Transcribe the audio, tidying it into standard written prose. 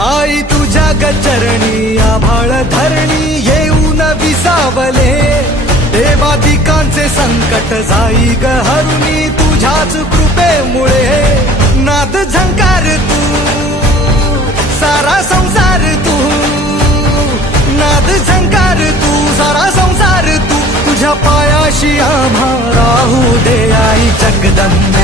आई तुझ्या गचरणी आभाळ धरणी येऊन विसावले, देवादिकांचे संकट जाई ग हरुणी तुझ्याच कृपेमुळे. नाद झंकार तू सारा संसार तू, नाद झंकार तू सारा संसार तू, तुझ्या पायाशी आम्हा राहू दे आई जगदंबे.